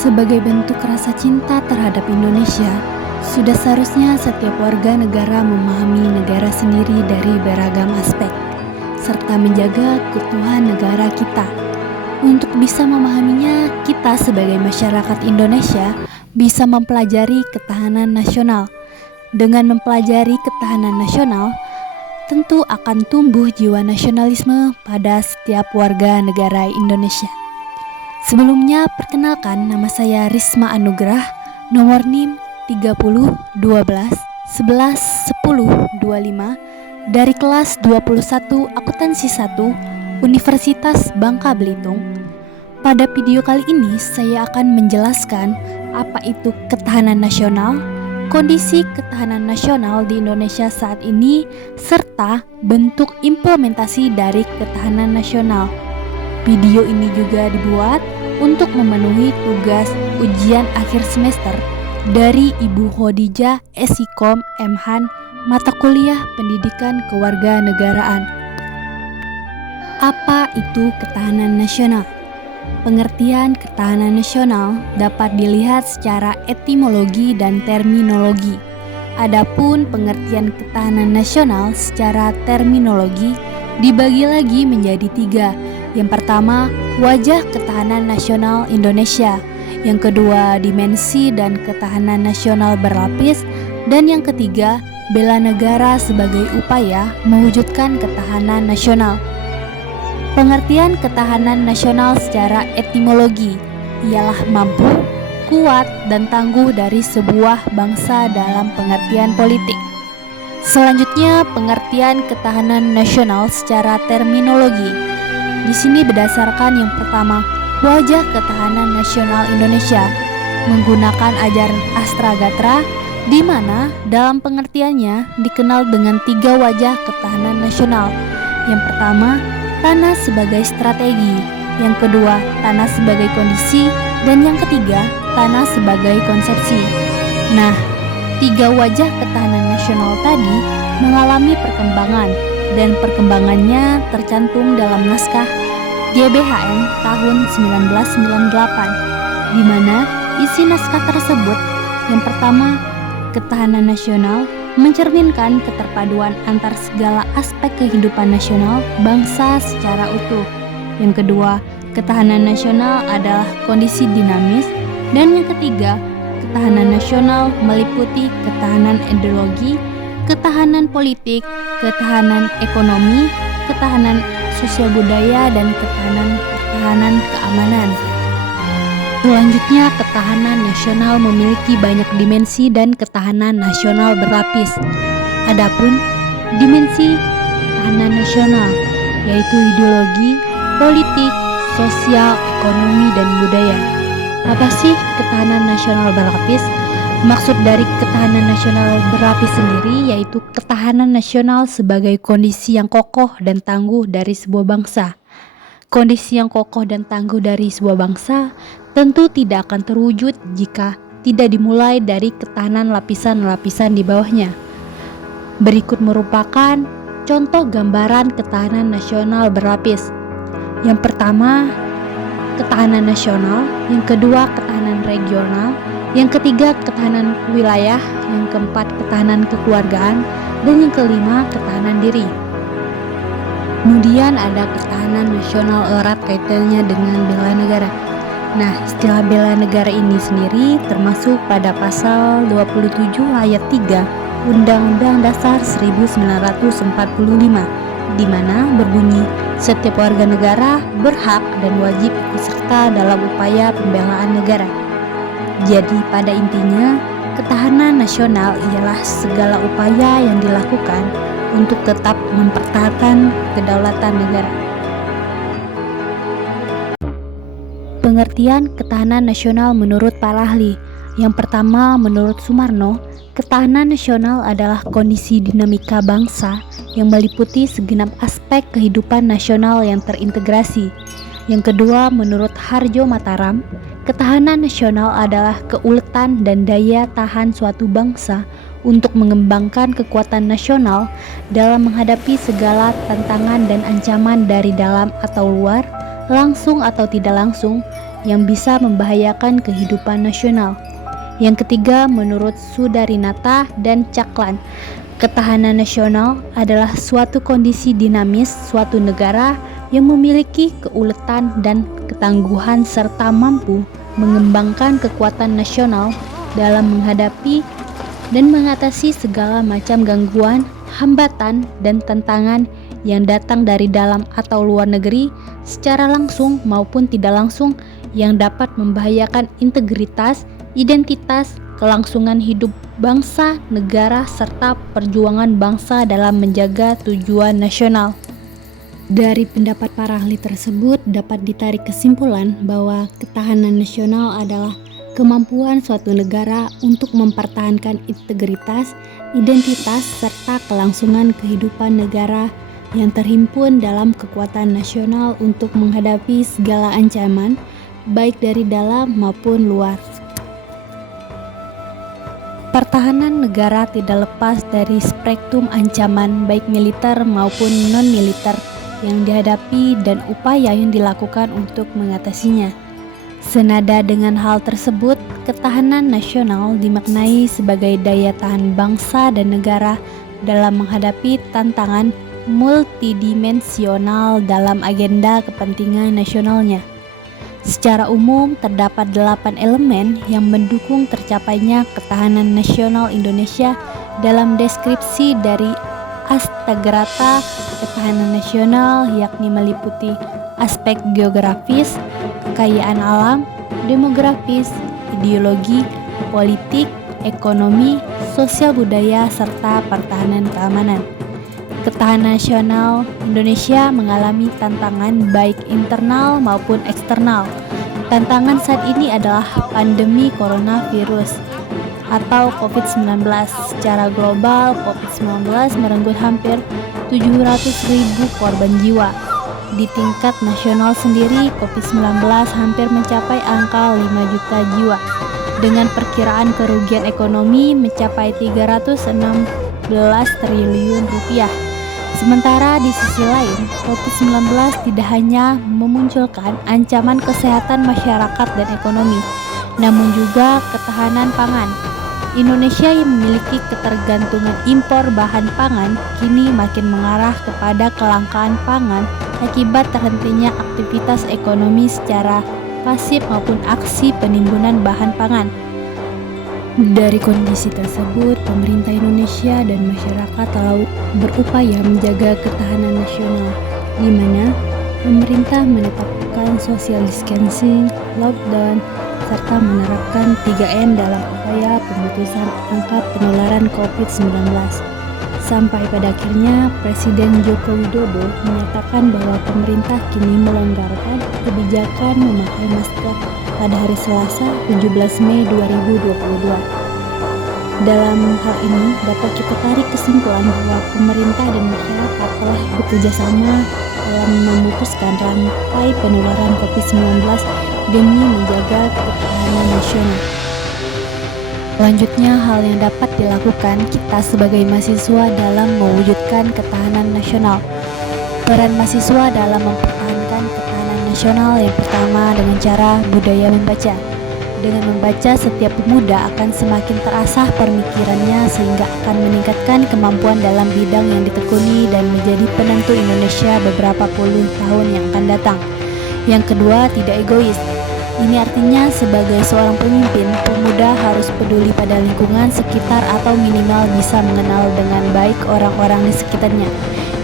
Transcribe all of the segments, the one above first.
Sebagai bentuk rasa cinta terhadap Indonesia, sudah seharusnya setiap warga negara memahami negara sendiri dari beragam aspek, serta menjaga keutuhan negara kita. Untuk bisa memahaminya, kita sebagai masyarakat Indonesia bisa mempelajari ketahanan nasional. Dengan mempelajari ketahanan nasional, tentu akan tumbuh jiwa nasionalisme pada setiap warga negara Indonesia. Sebelumnya, perkenalkan, nama saya Risma Anugrah, nomor NIM 30 12 11 10 25 dari kelas 21 Akuntansi 1 Universitas Bangka Belitung. Pada video kali ini saya akan menjelaskan apa itu ketahanan nasional, kondisi ketahanan nasional di Indonesia saat ini, serta bentuk implementasi dari ketahanan nasional. Video ini juga dibuat untuk memenuhi tugas ujian akhir semester dari Ibu Khadijah Esikom Mhan, mata kuliah Pendidikan Kewarganegaraan. Apa itu ketahanan nasional? Pengertian ketahanan nasional dapat dilihat secara etimologi dan terminologi. Adapun pengertian ketahanan nasional secara terminologi dibagi lagi menjadi 3. Yang pertama, wajah ketahanan nasional Indonesia. Yang kedua, dimensi dan ketahanan nasional berlapis. Dan yang ketiga, bela negara sebagai upaya mewujudkan ketahanan nasional. Pengertian ketahanan nasional secara etimologi ialah mampu, kuat, dan tangguh dari sebuah bangsa dalam pengertian politik. Selanjutnya, pengertian ketahanan nasional secara terminologi. Di sini berdasarkan yang pertama, wajah ketahanan nasional Indonesia menggunakan ajaran Astragatra, di mana dalam pengertiannya dikenal dengan 3 wajah ketahanan nasional. Yang pertama, tanah sebagai strategi. Yang kedua, tanah sebagai kondisi. Dan yang ketiga, tanah sebagai konsepsi. Nah, 3 wajah ketahanan nasional tadi mengalami perkembangan, dan perkembangannya tercantum dalam naskah GBHN tahun 1998, di mana isi naskah tersebut yang pertama, ketahanan nasional mencerminkan keterpaduan antar segala aspek kehidupan nasional bangsa secara utuh. Yang kedua, ketahanan nasional adalah kondisi dinamis. Dan yang ketiga, ketahanan nasional meliputi ketahanan ideologi, ketahanan politik, ketahanan ekonomi, ketahanan sosial budaya, dan ketahanan keamanan. Selanjutnya, ketahanan nasional memiliki banyak dimensi dan ketahanan nasional berlapis. Adapun dimensi ketahanan nasional yaitu ideologi, politik, sosial, ekonomi, dan budaya. Apa sih ketahanan nasional berlapis? Maksud dari ketahanan nasional berlapis sendiri yaitu ketahanan nasional sebagai kondisi yang kokoh dan tangguh dari sebuah bangsa. Kondisi yang kokoh dan tangguh dari sebuah bangsa tentu tidak akan terwujud jika tidak dimulai dari ketahanan lapisan-lapisan di bawahnya. Berikut merupakan contoh gambaran ketahanan nasional berlapis. Yang pertama, ketahanan nasional. Yang kedua, ketahanan regional. Yang ketiga, ketahanan wilayah. Yang keempat, ketahanan kekeluargaan. Dan yang kelima, ketahanan diri. Kemudian ada ketahanan nasional erat kaitannya dengan bela negara. Nah, istilah bela negara ini sendiri termasuk pada pasal 27 ayat 3 Undang-Undang Dasar 1945, di mana berbunyi setiap warga negara berhak dan wajib ikut serta dalam upaya pembelaan negara. Jadi pada intinya, ketahanan nasional ialah segala upaya yang dilakukan untuk tetap mempertahankan kedaulatan negara. Pengertian ketahanan nasional menurut para ahli. Yang pertama, menurut Sumarno, ketahanan nasional adalah kondisi dinamika bangsa yang meliputi segenap aspek kehidupan nasional yang terintegrasi. Yang kedua, menurut Harjo Mataram, ketahanan nasional adalah keuletan dan daya tahan suatu bangsa untuk mengembangkan kekuatan nasional dalam menghadapi segala tantangan dan ancaman dari dalam atau luar, langsung atau tidak langsung, yang bisa membahayakan kehidupan nasional. Yang ketiga, menurut Sudarinata dan Caklan, ketahanan nasional adalah suatu kondisi dinamis suatu negara yang memiliki keuletan dan ketangguhan serta mampu mengembangkan kekuatan nasional dalam menghadapi dan mengatasi segala macam gangguan, hambatan, dan tantangan yang datang dari dalam atau luar negeri secara langsung maupun tidak langsung yang dapat membahayakan integritas, identitas, kelangsungan hidup bangsa, negara, serta perjuangan bangsa dalam menjaga tujuan nasional. Dari pendapat para ahli tersebut dapat ditarik kesimpulan bahwa ketahanan nasional adalah kemampuan suatu negara untuk mempertahankan integritas, identitas, serta kelangsungan kehidupan negara yang terhimpun dalam kekuatan nasional untuk menghadapi segala ancaman, baik dari dalam maupun luar. Pertahanan negara tidak lepas dari spektrum ancaman baik militer maupun non-militer yang dihadapi dan upaya yang dilakukan untuk mengatasinya. Senada dengan hal tersebut, ketahanan nasional dimaknai sebagai daya tahan bangsa dan negara dalam menghadapi tantangan multidimensional dalam agenda kepentingan nasionalnya. Secara umum, terdapat 8 elemen yang mendukung tercapainya ketahanan nasional Indonesia dalam deskripsi dari Astagrata ketahanan nasional, yakni meliputi aspek geografis, kekayaan alam, demografis, ideologi, politik, ekonomi, sosial budaya, serta pertahanan keamanan. Ketahanan nasional Indonesia mengalami tantangan baik internal maupun eksternal. Tantangan saat ini adalah pandemi coronavirus atau COVID-19. Secara global, COVID-19 merenggut hampir 700.000 korban jiwa. Di tingkat nasional sendiri, COVID-19 hampir mencapai angka 5 juta jiwa, dengan perkiraan kerugian ekonomi mencapai 316 triliun rupiah. Sementara di sisi lain, COVID-19 tidak hanya memunculkan ancaman kesehatan masyarakat dan ekonomi, namun juga ketahanan pangan. Indonesia yang memiliki ketergantungan impor bahan pangan kini makin mengarah kepada kelangkaan pangan akibat terhentinya aktivitas ekonomi secara pasif maupun aksi penimbunan bahan pangan. Dari kondisi tersebut, pemerintah Indonesia dan masyarakat telah berupaya menjaga ketahanan nasional, di mana pemerintah menetapkan social distancing, lockdown, serta menerapkan 3M dalam upaya pemutusan angka penularan COVID-19. Sampai pada akhirnya Presiden Joko Widodo menyatakan bahwa pemerintah kini melonggarkan kebijakan memakai masker pada hari Selasa 17 Mei 2022. Dalam hal ini dapat kita tarik kesimpulan bahwa pemerintah dan masyarakat telah bekerja sama dalam memutuskan rantai penularan COVID-19 demi menjaga ketahanan nasional. Selanjutnya, hal yang dapat dilakukan kita sebagai mahasiswa dalam mewujudkan ketahanan nasional. Peran mahasiswa dalam mempertahankan ketahanan nasional yang pertama dengan cara budaya membaca. Dengan membaca, setiap pemuda akan semakin terasah pemikirannya sehingga akan meningkatkan kemampuan dalam bidang yang ditekuni dan menjadi penentu Indonesia beberapa puluh tahun yang akan datang. Yang kedua, tidak egois. Ini artinya sebagai seorang pemimpin, pemuda harus peduli pada lingkungan sekitar atau minimal bisa mengenal dengan baik orang-orang di sekitarnya.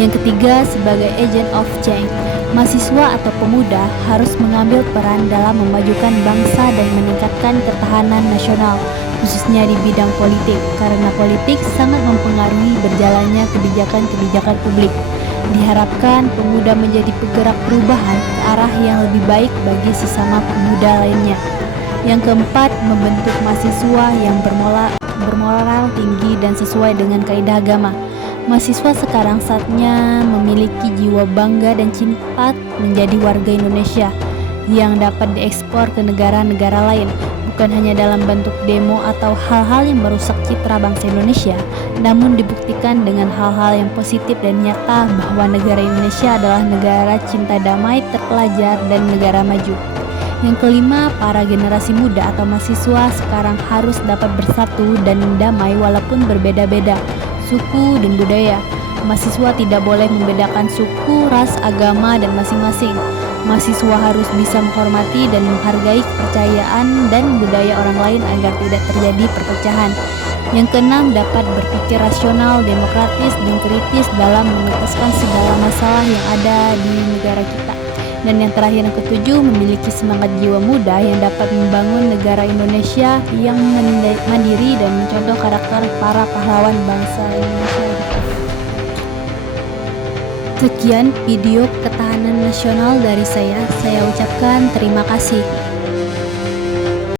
Yang ketiga, sebagai agent of change, mahasiswa atau pemuda harus mengambil peran dalam memajukan bangsa dan meningkatkan ketahanan nasional, khususnya di bidang politik, karena politik sangat mempengaruhi berjalannya kebijakan-kebijakan publik. Diharapkan pemuda menjadi penggerak perubahan ke arah yang lebih baik bagi sesama pemuda lainnya. Yang keempat, membentuk mahasiswa yang bermoral tinggi dan sesuai dengan kaidah agama. Mahasiswa sekarang saatnya memiliki jiwa bangga dan cinta menjadi warga Indonesia yang dapat diekspor ke negara-negara lain, bukan hanya dalam bentuk demo atau hal-hal yang merusak citra bangsa Indonesia, namun dibuktikan dengan hal-hal yang positif dan nyata bahwa negara Indonesia adalah negara cinta damai, terpelajar, dan negara maju. Yang kelima, para generasi muda atau mahasiswa sekarang harus dapat bersatu dan damai walaupun berbeda-beda suku dan budaya. Mahasiswa tidak boleh membedakan suku, ras, agama, dan masing-masing. Mahasiswa harus bisa menghormati dan menghargai kepercayaan dan budaya orang lain agar tidak terjadi perpecahan. Yang keenam, dapat berpikir rasional, demokratis, dan kritis dalam menuntaskan segala masalah yang ada di negara kita. Dan yang terakhir, yang ketujuh, memiliki semangat jiwa muda yang dapat membangun negara Indonesia yang mandiri dan mencontoh karakter para pahlawan bangsa Indonesia. Sekian video ketahanan nasional dari saya ucapkan terima kasih.